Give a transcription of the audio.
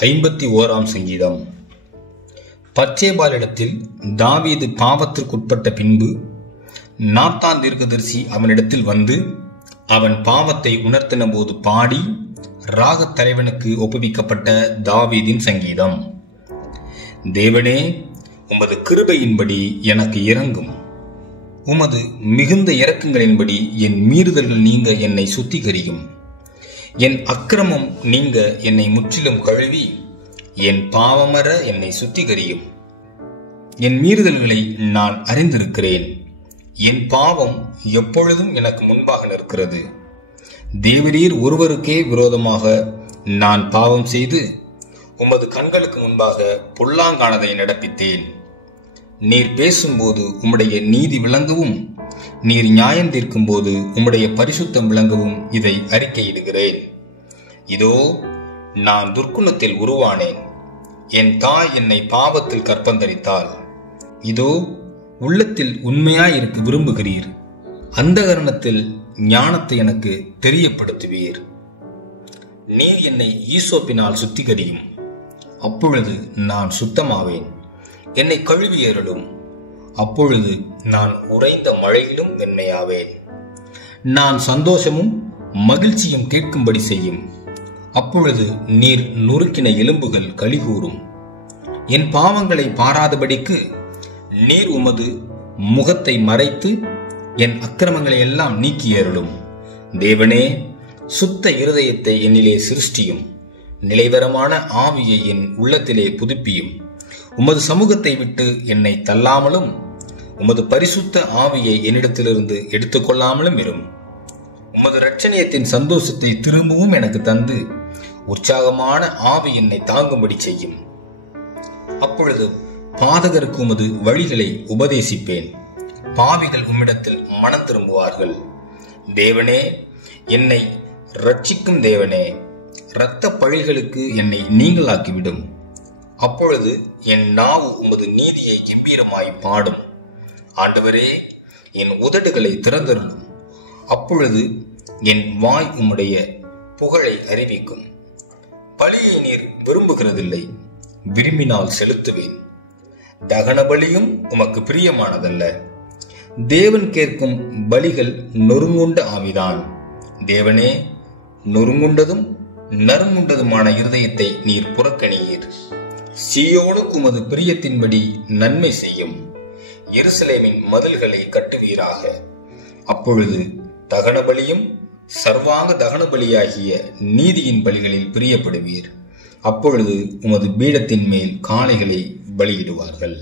51ஆம் சங்கீதம். பத்சேபாளிடத்தில் தாவீது பாவத்திற்குட்பட்ட பின்பு நாத்தான் தீர்க்கதரிசி அவனிடத்தில் வந்து அவன் பாவத்தை உணர்த்தின போது பாடி ராகத் தலைவனுக்கு ஒப்புவிக்கப்பட்ட தாவீதின் சங்கீதம். தேவனே, உமது கிருபையின்படி எனக்கு இரங்கும். உமது மிகுந்த இரக்கங்களின்படி என் மீறுதல்கள் நீங்க என்னை சுத்திகரியும். என் அக்கிரமம் நீங்க என்னை முற்றிலும் கழுவி என் பாவமற என்னை சுத்திகரியும். என் மீறுதல்களை நான் அறிந்திருக்கிறேன். என் பாவம் எப்பொழுதும் எனக்கு முன்பாக நிற்கிறது. தேவரீர் ஒருவருக்கே விரோதமாக நான் பாவம் செய்து உமது கண்களுக்கு முன்பாக பொல்லாங்கானதை நடப்பித்தேன். நீர் பேசும்போது உம்முடைய நீதி விளங்கவும், நீர் நியாயம் தீர்க்கும் போது உம்முடைய பரிசுத்தம் விளங்கவும் இதை அறிக்கையிடுகிறேன். இதோ, நான் துர்க்குணத்தில் உருவானேன். என் தாய் என்னை பாவத்தில் கற்பந்தரித்தாள். இதோ, உள்ளத்தில் உண்மையாயிருக்க விரும்புகிறீர். அந்தகரணத்தில் ஞானத்தை எனக்கு தெரியப்படுத்துவீர். நீர் என்னை ஈசோப்பினால் சுத்திகரியும். அப்பொழுது நான் சுத்தமாவேன். என்னை கழுவியருளும். அப்பொழுது நான் உறைந்த மழையிலும் வெண்மையாவேன். நான் சந்தோஷமும் மகிழ்ச்சியும் கேட்கும்படி செய்யும். அப்பொழுது நீர் நொறுக்கின எலும்புகள் களிகூரும். என் பாவங்களை பாராதபடிக்கு நீர் உமது முகத்தை மறைத்து என் அக்கிரமங்களை எல்லாம் நீக்கியருளும். தேவனே, சுத்த இருதயத்தை என்னிலே சிருஷ்டியும். நிலைவரமான ஆவியை என் உள்ளத்திலே புதுப்பியும். உமது சமூகத்தை விட்டு என்னை தள்ளாமலும் உமது பரிசுத்த ஆவியை என்னிடத்திலிருந்து எடுத்துக்கொள்ளாமலும் இரும். உமது இரட்சணியத்தின் சந்தோஷத்தை திரும்பவும் எனக்கு தந்து உற்சாகமான ஆவி என்னை தாங்கும்படி செய்யும். அப்பொழுது பாதகருக்கு உமது வழிகளை உபதேசிப்பேன். பாவிகள் உம்மிடத்தில் மனம் திரும்புவார்கள். தேவனே, என்னை ரட்சிக்கும் தேவனே, இரத்த பழிகளுக்கு என்னை நீங்களாக்கிவிடும். அப்பொழுது என் நாவு உமது நீதியை கம்பீரமாய் பாடும். ஆண்டவரே, என் உதடுகளை திறந்தருளும். அப்பொழுது என் வாய் உம்முடைய புகழை அறிவிக்கும். பலியை நீர் விரும்புகிறதில்லை. விரும்பினால் செலுத்துவேன். தகன பலியும் உமக்கு பிரியமானதல்ல. தேவன் கேட்கும் பலிகள் நொறுங்குண்ட ஆவிதான். தேவனே, நொறுங்குண்டதும் நறுங்குண்டதுமான இருதயத்தை நீர் புறக்கணியீர். சீயோனுக்கு உமது பிரியத்தின்படி நன்மை செய்யும். எருசலேமின் மதில்களை கட்டுவீராக. அப்பொழுது தகன பலியும் சர்வாங்க தகன பலியாகிய நீதியின் பலிகளில் பிரியப்படுவீர். அப்பொழுது உமது பீடத்தின் மேல் காளைகளை பலியிடுவார்கள்.